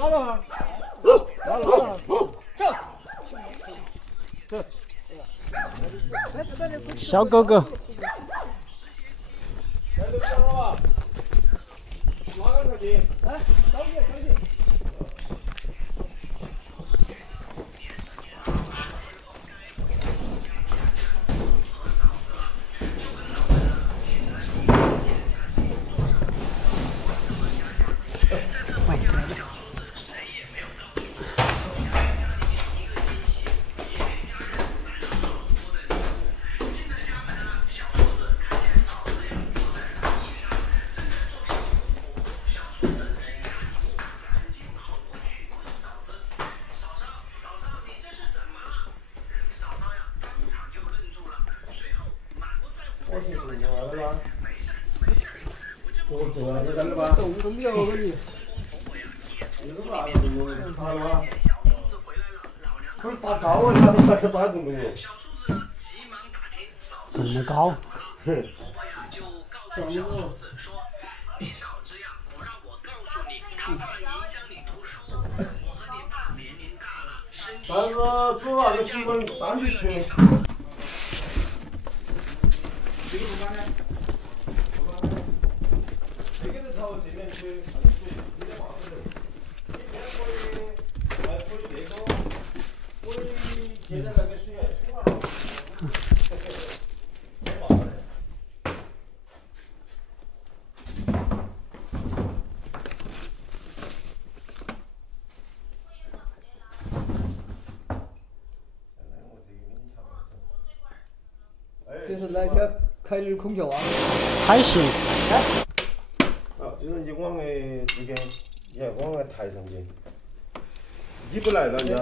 拉倒啊！拉倒！走。小狗狗。来，都讲了吧？哪个上去？哎，上去。不是打高啊，他打动动我。这么高？哼。小数字说：“你小子呀，我让我告诉你，它不能影响你读书。我和你爸年龄大了，身体……但是吃那个习惯单去吃。这个不管呢？这个是朝这边去，有点往后走。这边可以这个，可以现在那个水冲了。就是那天开点空调啊。还行。就是你往这个，你看往抬上去，你不来了你，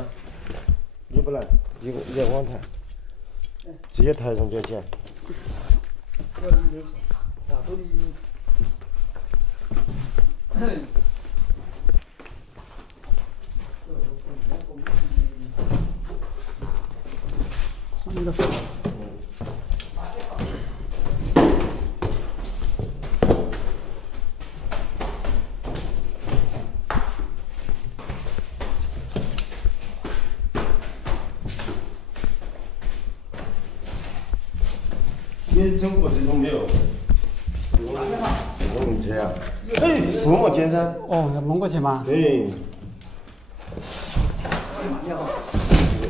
你不来，你往抬，直接抬上去去。换个手。你走过这种没有？这种车啊？哎，不用我健身。哦，要弄过去吗？对。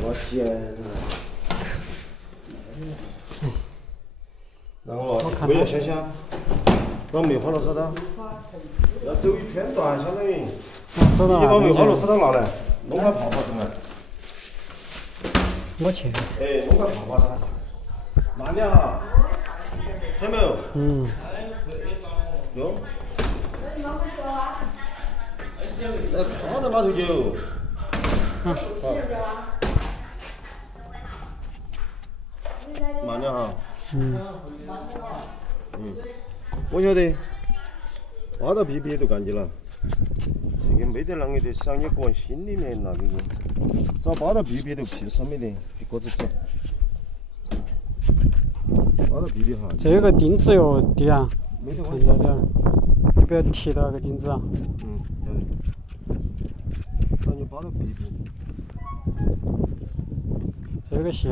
我健身。然后我也想想，把梅花鹿石头，要走一片段，相当于。走到你把梅花鹿石头拿来，弄块泡泡出来。我去。哎，弄块泡泡噻。慢点哈。听到没有？嗯。哟。那卡在哪头就？好。慢点哈。我晓得，扒到皮皮都干净了。这个没得啷个的，想你个人心里面那个，早扒到皮皮都屁事没得，比鸽子走。扒到皮皮哈。这个钉子哟，弟啊，没得看到点儿，你不要踢到那个钉子啊。晓得。让你扒到皮皮。这个线。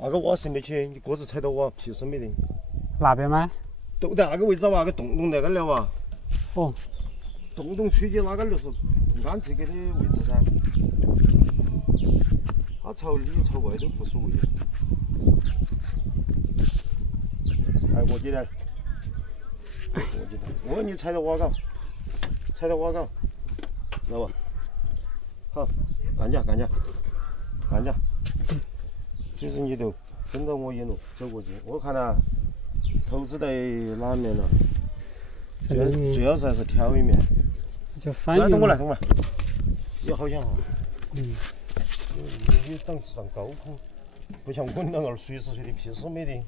那个挖深没去，你鸽子踩到挖，屁事没得。那边吗？都在那个位置挖个洞在那了哇。哦。洞吹的那个就是按这个的位置噻。它朝里朝外都无所谓。哎，过去来。过去来。哦，你踩到挖岗，踩到挖岗，知道吧？好，干架。其实你都跟着我一路走过去，我看了投资在哪面了？最好是还是挑一面。就翻译。等我来。也好像哈。你档次上高空，不像我那个随时随地屁事没得。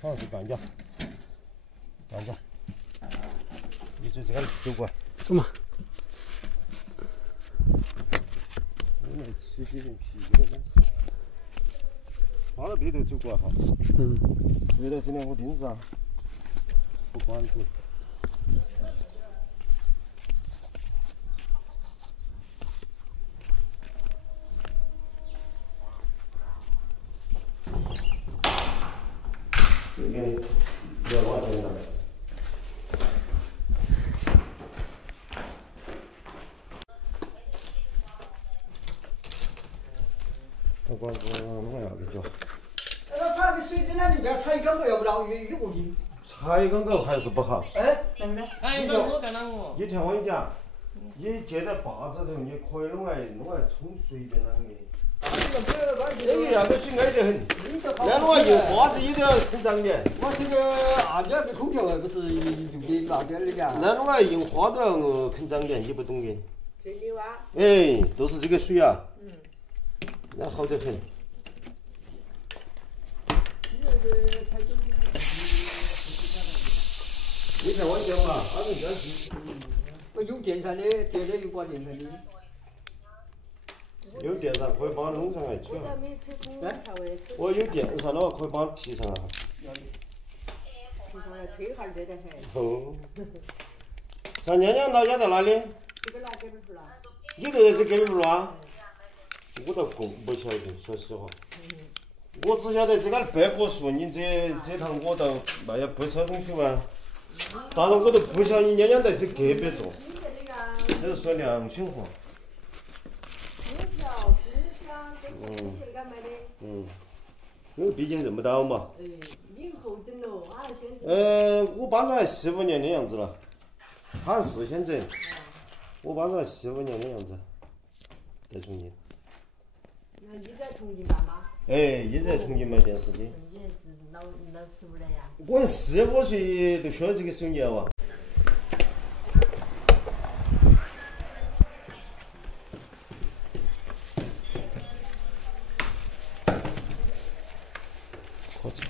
好，就干架。你就这个走过来。走嘛。我来吃几根皮的东西。扒到别头就管好。嗯，为了今天我钉子啊，不管子。这个2万钱的。不管子弄要的就。把个水在那里边踩一根狗要不到一过去。踩一根狗还是不好。哎，那个呢？哎，那我干哪个？你听我跟你讲，你接在坝子头，你可以弄来冲水的那个。哎，那个水矮得很，那弄来用花子也得很脏点。我这个俺家的空调不是就给那边的呀？那弄来用花都要很脏点，你不懂的。水泥洼。哎，都是这个水啊。那好得很。你看我讲嘛，俺们家是我有电扇的，别的有挂电扇的。有电扇可以帮我弄上来去啊。没车空调位，我有电扇的话可以帮我提上来。提上来吹哈热得很。哦。上娘娘老家在哪里？这边拿这边出来。你就在这隔壁路啊？我倒不晓得，说实话。我只晓得这个白果树，你这趟我倒那也不少东西哇。当然我都不晓得你娘娘在这隔壁住。这是说良心话。空调、冰箱都是这个买的。因为毕竟认不到嘛。以后整了，俺先整。我搬出来15年的样子了，好像是先整。我搬出来15年的样子，在重庆。那你在重庆办吗？哎，一直在重庆买电视机。你也是老师傅了呀？我15岁都学了这个手艺了哇。好吃。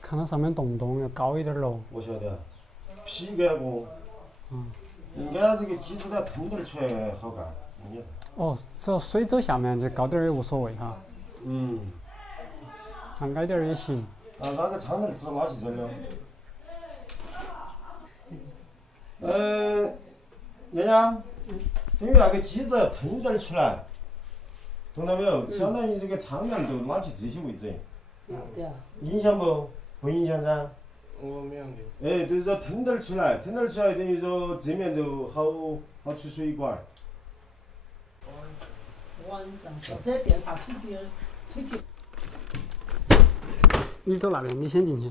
看到上面洞洞要高一点喽。我晓得，皮干不？应该这个机子它腾点出来好干。哦，只要水走下面就高点儿也无所谓哈。看矮点儿也行。那那个窗帘纸拉起走了。娘娘，等于那个机子要腾点出来，懂了没有？相当于这个窗帘都拉起这些位置。对啊。影响不？不影响噻。我没有的。哎，就是说腾点出来，腾点出来等于说这面都好出水管。晚上这电啥吹起。你走那边，你先进去。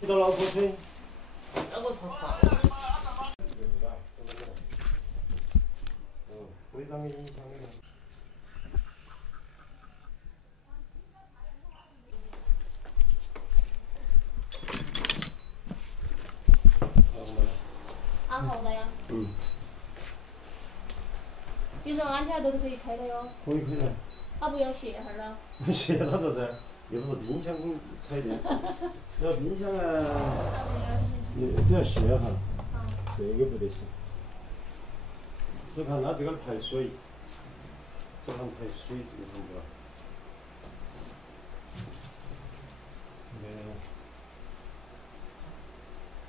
你到脑壳水。那个操啥？会当个影响的。安好的呀。比如说安起来都是可以开的哟。可以的。它不要卸哈了。卸它咋子？又不是冰箱拆的。要冰箱啊，你都要卸哈。这个不得行。只看它这个排水，只看排水这个程度了。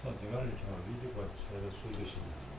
照这个儿条，你就把出来的水就行了。